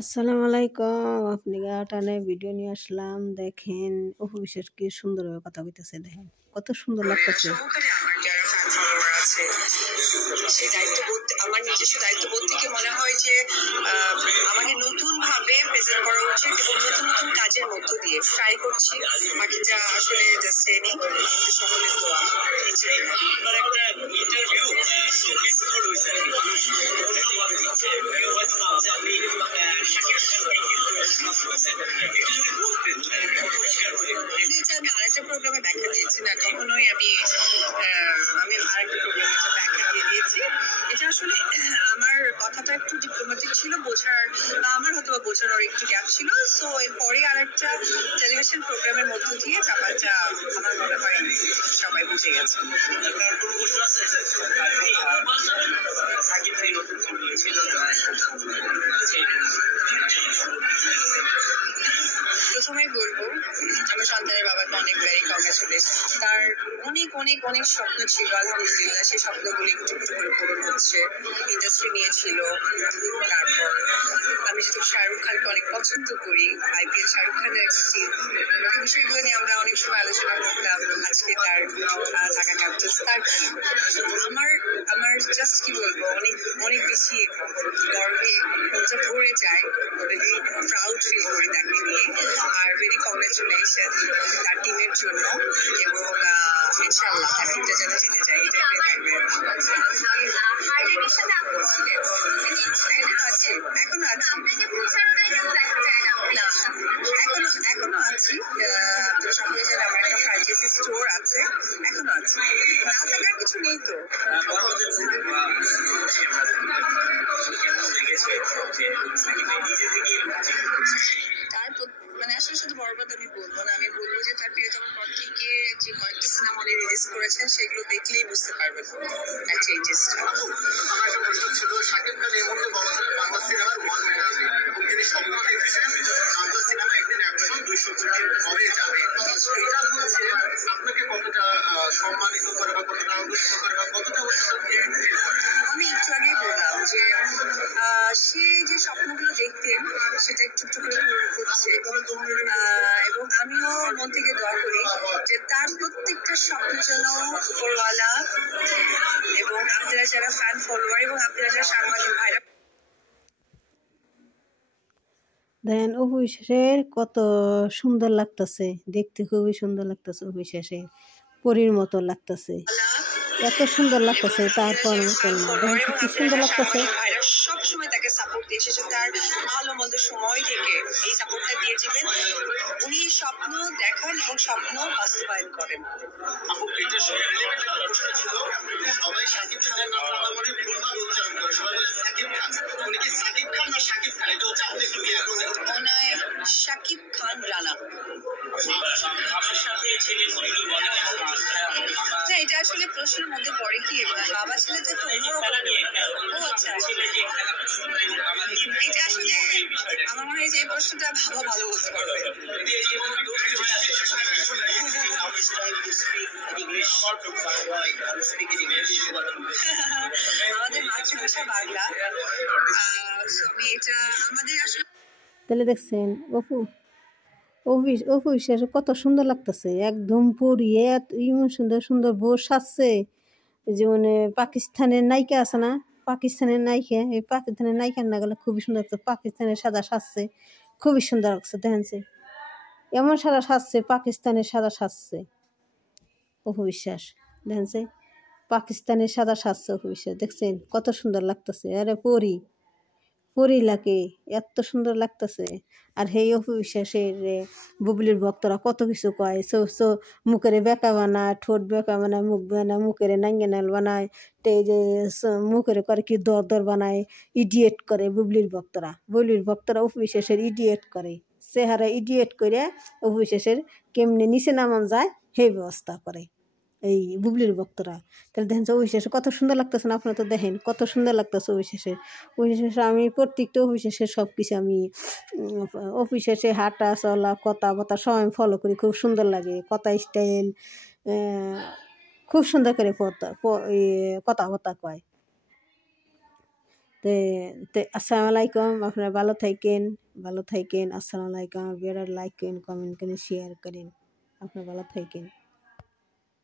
আসসালামু আলাইকুম। আপনি টানে ভিডিও নিয়ে আসলাম। দেখেন অপু বিশ্বাস কি সুন্দরভাবে কথা কইতেছে। দেখেন কত সুন্দর লাগতেছে। সহকারে আমার যারা ফ্যান ফলোয়ার আছে সেই দায়িত্ববোধ, আমার নিজস্ব দায়িত্ববোধ থেকে মনে হয় যে আমাকে নতুন ভাবে প্রেজেন্ট করা উচিত এবং নতুন নতুন কাজের মধ্য দিয়ে ট্রাই করছি। বাকিটা আসলে জাস্ট এনি সকলের দোয়া। আপনার একটা ইন্টারভিউ আমি আরেকটা প্রোগ্রামে ব্যাখ্যা দিয়েছি না, কখনোই আমি আরেকটা প্রোগ্রামে ব্যাখ্যা দিয়ে দিয়েছি। এটা আসলে আমার কথাটা একটু ডিপ্লোম্যাটিক ছিল, বোঝার বা আমার হয়তো বোঝানোর একটু গ্যাপ ছিল। সো এরপরে আরেকটা টেলিভিশন প্রোগ্রামের মধ্য দিয়ে ব্যাপারটা আমার মনে হয় সবাই বুঝে গেছে। প্রথমেই বলবো আমার সন্তানের বাবাকে অনেক ভেরি কংগ্রেচুলেশন। তার অনেক অনেক অনেক স্বপ্ন ছিল, আলহামদুলিল্লাহ সেই স্বপ্নগুলি একটু একটু করে পূরণ হচ্ছে। ইন্ডাস্ট্রি নিয়েছিল, তারপর আমি যেহেতু শাহরুখ খানকে অনেক পছন্দ করি, আইপিএল শাহরুখ খানের একটা সিন, এই বিষয়গুলো নিয়ে আমরা অনেক সময় আলোচনা করতাম। আজকে তার ঢাকা ক্যাপিটালস, তার আমার আমার জাস্ট কি বলবো, অনেক অনেক বেশি গর্বে মনটা ভরে যায়, ভেরি প্রাউড ফিল করি তাকে নিয়ে। আর ভেরি কংগ্রেচুলেশন তার টিমের জন্য, এবং ইনশাআল্লাহ তার টিমটা যেন জিতে যায় এটাই থাকবে। এখনো আছি, এখনো আছি। সকলে জানেন আমার একটা ফ্র্যাঞ্চাইজি স্টোর আছে, এখনো আছি। না থাকার কিছু নেই তো। তার মানে আসলে শুধু বরবাদ আমি বলবো না, আমি বলবো যে তার প্রিয়তম পর থেকে যে কয়েকটা সিনেমা উনি রিলিজ করেছেন সেগুলো দেখলেই বুঝতে পারবেন তার চেঞ্জেসটা। আমার একটা প্রশ্ন ছিল, শাকিব খান এই মুহূর্তে বলা যায় বাংলা সিনেমার ওয়ান ম্যান আর্মি, এবং তিনি স্বপ্ন দেখছেন বাংলা সিনেমা একদিন 100-200 কোটির ঘরে যাবে। এটা হচ্ছে আপনাকে কতটা সম্মানিত করে বা কতটা আনন্দিত করে বা কতটা আমি একটু আগেই বললাম যে সে যে স্বপ্নগুলো দেখতেন সেটা একটু একটু করে পূরণ করছে, এবং আমিও মন থেকে দোয়া করি যে তার প্রত্যেকটা স্বপ্ন যেন উপরওয়ালা এবং আপনারা যারা ফ্যান ফলোয়ার এবং আপনারা যারা সাংবাদিক ভাইরা দেখেন অপু বিশ্বাসের কত সুন্দর লাগতেছে, দেখতে খুবই সুন্দর লাগতেছে। অপু বিশ্বাসের পরীর মতো লাগতেছে, এত সুন্দর লাগতেছে। তারপর মতন দেখেন কি সুন্দর লাগতেছে। সবসময় তাকে সাপোর্ট দিয়ে এসেছে, তার ভালো মন্দ সময় থেকে এই সাপোর্টটা দিয়ে যাবেন। উনি স্বপ্ন দেখান এবং স্বপ্ন বাস্তবায়ন করেন। সবাই শাকিব খানের নাম বলে ভুলভাবে উচ্চারণ করে, সবাই বলে সাকিব খান। উনি কি সাকিব খান না শাকিব খান, এটা হচ্ছে আপনি ক্লিয়ার করেন। মনে হয় শাকিব খান রানা। না, এটা আসলে প্রশ্নের মধ্যে পড়ে কি বাবা ছেলেতে তো ও আচ্ছা, এটা আসলে আমার মনে হয় যে এই প্রশ্নটা বাবা ভালো বলতে পারবে। আমাদের মাতৃভাষা বাংলা, আমি এটা আমাদের আসলে। তাহলে দেখছেন অপু অপু বিশ্বাস কত সুন্দর লাগতেছে, একদম পরিয়ে ইমন সুন্দর সুন্দর বউ সাজছে। যে মানে পাকিস্তানের নায়িকা আছে না, পাকিস্তানের নায়িকা, এই পাকিস্তানের নায়িকার না গেলে খুবই সুন্দর লাগছে। পাকিস্তানের সাদা সাজছে, খুবই সুন্দর লাগছে। দেখেনছে এমন সাদা সাজছে, পাকিস্তানের সাদা সাজছে অপু বিশ্বাস। দেখেনছে পাকিস্তানের সাদা সাজছে অপু বিশ্বাস, দেখছেন কত সুন্দর লাগতেছে। আরে পরি লাগে, এত সুন্দর লাগতেছে। আর সেই অপু বিশ্বাসের বুবলির ভক্তরা কত কিছু কয়, মুখের বেঁকা বানায়, ঠোঁট বেঁকা বানায়, মুখ বানায়, মুখের নাঙ্গেনাল বানায়, এই যে মুখের করে কি দর বানায়, ইডিয়েট করে বুবলির ভক্তরা অপু বিশ্বাসের ইডিয়েট করে, চেহারা ইডিয়েট করে অপু বিশ্বাসের কেমনি নিচে নামান যায় সেই ব্যবস্থা করে এই বুবলির ভক্তরা। তাহলে দেখেন অবিশ্বাসে কত সুন্দর লাগতেছে না? আপনারা তো দেখেন কত সুন্দর লাগতেছে অবিশ্বাসে। আমি প্রত্যেকটা অবিশ্বাসের সব কিছু আমি অফিসে হাঁটা চলা কথাবার্তা সব আমি ফলো করি, খুব সুন্দর লাগে। কথা স্টাইল খুব সুন্দর করে কথাবার্তা কয়। তে তে আসসালামু আলাইকুম, আপনারা ভালো থাকেন। আসসালামু আলাইকুম। ভিডিওটা লাইক করেন, কমেন্ট করেন, শেয়ার করেন। আপনারা ভালো থাকেন।